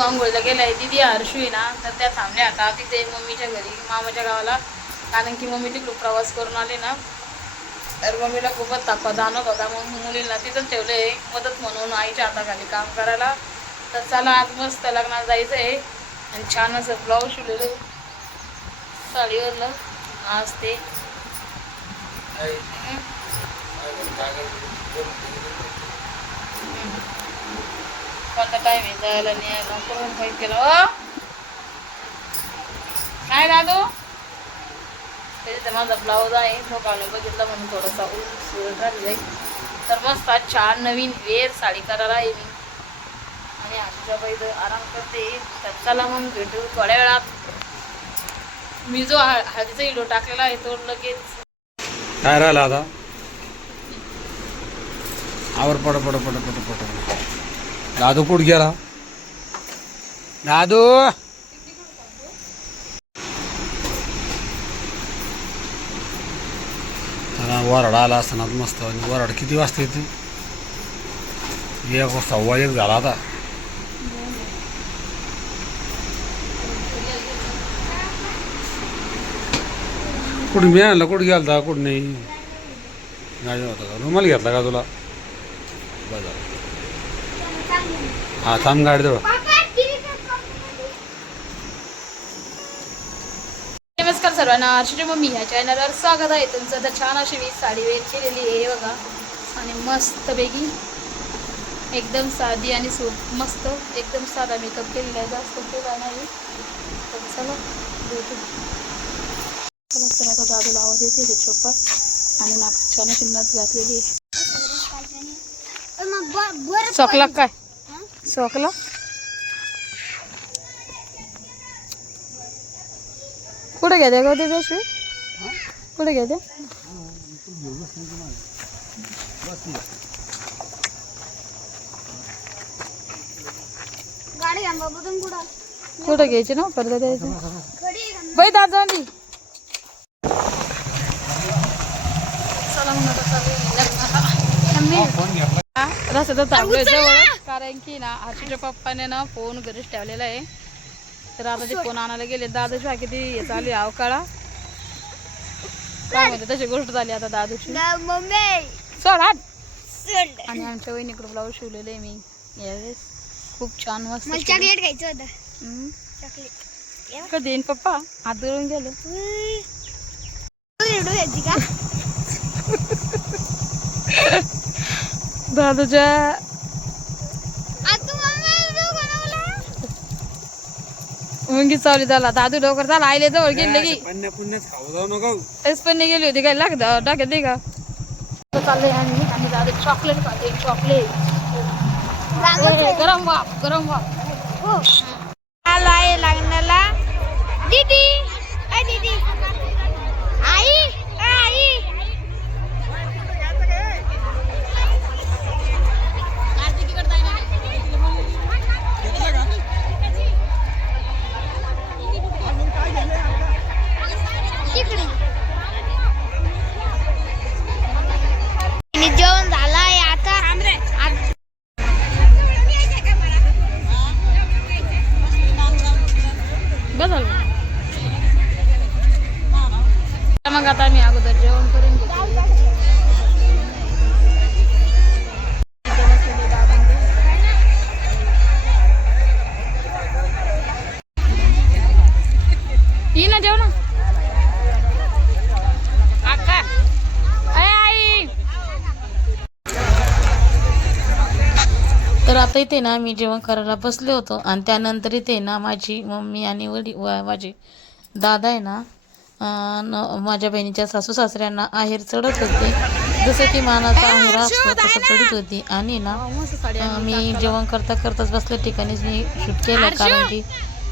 आंघोळीला गेलाय दिदी हर्षू आहे ना, तर त्या थांबल्या आता तिथे मम्मीच्या घरी मामाच्या गावाला. कारण की मम्मी तिकडून प्रवास करून आले ना, तर मम्मीला खूपच तापा जाणवत होता. मग मुलींना तिथंच ठेवले मदत म्हणून आईच्या हाताखाली काम करायला. तर चला आज मस्त लग्नाला जायचं आहे आणि छान असं ब्लाऊज शिवलेलं आहे साडीवरनं आज ते. कोणता टाईम आहे जायला नाही यायला करून काही केलं ओ काय दादू. त्याच्यात माझा ब्लाऊज आहे तो काढून बघितला म्हणून थोडासा उलट जाईल. तर मस्त छान नवीन वेर साडी करायला आहे मी आणि आजच्या बैद आराम करते. तर चला मग भेटू थोड्या वेळात. मी जो हळदीचा इलो टाकलेला आहे तो लगेच काय राहिला आता आवर पड दादू कुठ गेला दादू. वराड आला असताना मस्त. आणि वराड किती वाजता येते? 1:15 झाला आता. कुठे मी आणलं कुठे गेलता कुठं नाही गाडी होता का रुमाल घेतला का तुला? बरं हा थांब गाडी देऊ. नमस्कार सर्वांना, हर्षूच्या मम्मी ह्या चॅनलवर स्वागत आहे तुमचं. तर छान अशी मी साडी वेअर केलेली आहे बघा आणि मस्तपैकी एकदम साधी आणि मस्त एकदम साधा मेकअप केलेला आहे, जास्त केला नाही. तर चला भेटू. चला तर आता दादूला आवाज येते ते चोपा आणि नाक छान अशी नथ घातलेली आहे. चॉकला काय चॉकला कुठे घ्या का ते बेशवी कुठे घ्या कुठं घ्यायची ना परत द्यायचं बाई दादांनी. चला रस्त्यात थांबलोय जवळ कारण की ना हर्षूच्या पप्पाने ना फोन घरीच ठेवलेला आहे. तर आता ते फोन आणायला गेले. दादूची किती हे चालू आहे अवकाळा काय म्हणते तशी गोष्ट झाली आता दादूची. सोड हात. आणि आमच्या वहिनीकडे ब्लाऊज शिवलेले आहे मी यावेळेस खूप छान मस्त. चॉकलेट घ्यायचं होतं. चॉकलेट कधी येईन पप्पा हात धरून गेले. दादूच्या मुंगी चावली झाला. दादू लवकर झाला आईले जवळ गेले की पण गेली होती काय लागत टाकत नाही का. चाललंय आणि दादू चॉकलेट खाते चॉकलेट गरम वाफ गरम वाफ. आलो आहे लग्नाला. दीदी अय दीदी आई आई जेवण झालंय आता. बदल मग आता आम्ही अगोदर जेवण करून घेतो. ही ना जेवण तर आता इथे ना मी जेवण करायला बसले होतो आणि त्यानंतर इथे ना माझी मम्मी आणि माझे दादा आहे ना माझ्या बहिणीच्या सासू सासऱ्यांना आहेर चढत होते. जसं की मानाचा आहेर असतो तसं चढत होती. आणि ना मी जेवण करताच बसल्या ठिकाणीच मी शूट केलं कारण की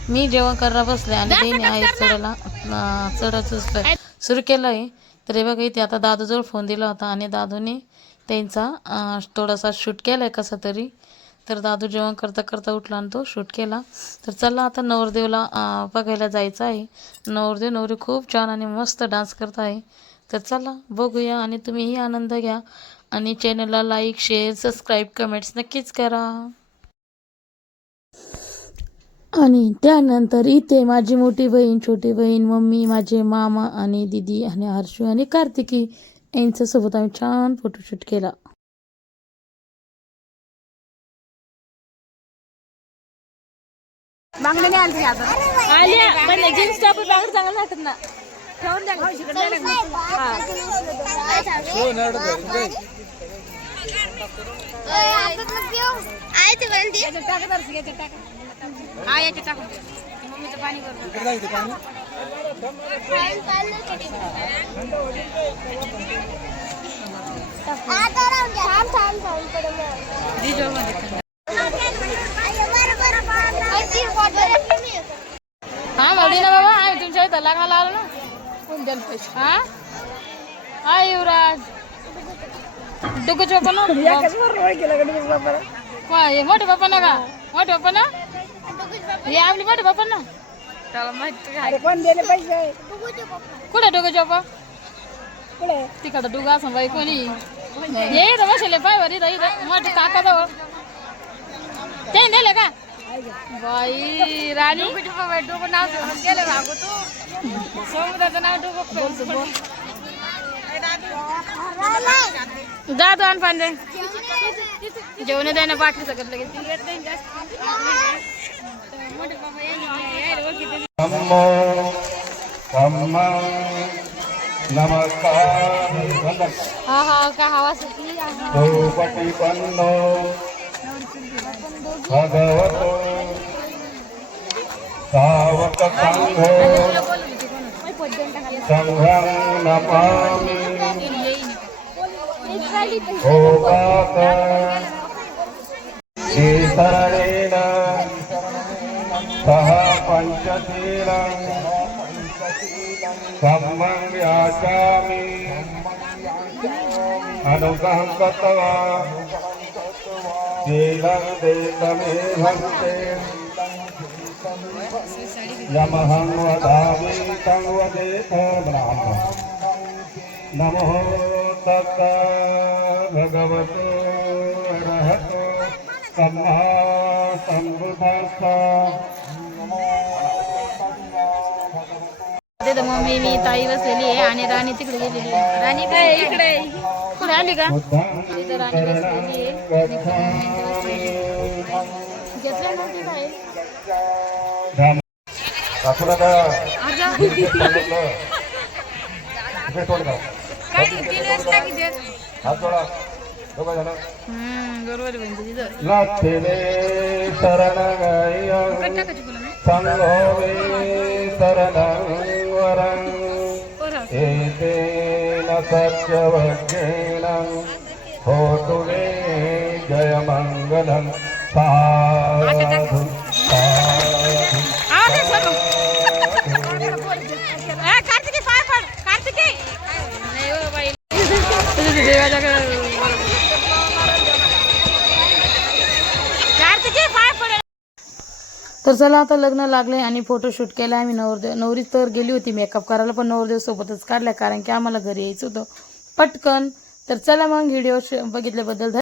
मी जेवण करायला बसले आणि त्यांनी आहेर चढायला चढायचं सुरू केलं आहे. तर हे बघा इथे आता दादूजवळ फोन दिला होता आणि दादूने त्यांचा थोडासा शूट केला आहे कसा तरी. तर दादू जेवण करता उठला आणि तो शूट केला. तर चला आता नवरदेवला बघायला जायचं आहे. नवरदेव नवरी खूप छान आणि मस्त डान्स करत आहे. तर चला बघूया आणि तुम्हीही आनंद घ्या आणि चॅनलला लाईक शेअर सबस्क्राईब कमेंट्स नक्कीच करा. आणि त्यानंतर इथे माझी मोठी बहीण, छोटी बहीण, मम्मी, माझे मामा आणि दीदी आणि हर्षू आणि कार्तिकी यांच्यासोबत आम्ही छान फोटोशूट केला. जीन्स टॉप बांगडे चांगलं वाटत ना ठेवून द्या मम्मीचं पाणी हा मधी ना बाबा आम्ही तुमच्या इथं लग्नाला आलो ना. कोण द्याल पैसे? हा युवराज डुगू चोपा ना मोठे बाप्पा ना का मोठे बाप्पा ना हे आपले मोठे बाप्पा ना त्याला माहिती कुठे डुगू चोपा तिकडं डुगा असं बाई कोणी ये इथं बसले पाय वर इथं इथं मोठे काका जवळ ते नेले का बाई राणी डोकं नाव गेलं भागो तू समुद्राचं नाव डोकं जा तू आण पाणी जेवण द्या ना बाटली सगळं लगेच हा हा का हवा भगवतो सावक संघो संघं नमामि भोगात शरणेन सह पंचशीलं सम्मं याचामि अनुग्रहं कृत्वा शीलं देतमे भक्ते यमहं वदामि तं वदेत ब्राह्मणः नमो तत् भगवतो अरहतो सम्मा सम्बुद्धस्स. तिथं मम्मी मी ताई बसलेली आहे आणि राणी तिकडे गेलेली आहे. राणी काय इकडे कुठे आली का तिथं राणी बसलेली आहे. घेतलं नव्हती काय बरोबर लक्ष्मी शरणगय संघोवे शरणं वरं एतेन सत्यवज्ञेन होतु मे जयमङ्गलं साधु कार्तिकी पाय पड कार्तिकी नाही हो बाई कार्तिकी पाय पड. तर चला आता लग्न लागले आणि फोटोशूट केला आम्ही. नवरी तर गेली होती मेकअप करायला पण नवरदेव सोबतच काढला कारण की आम्हाला घरी यायचं होतं पटकन. तर चला मग व्हिडिओ बघितल्याबद्दल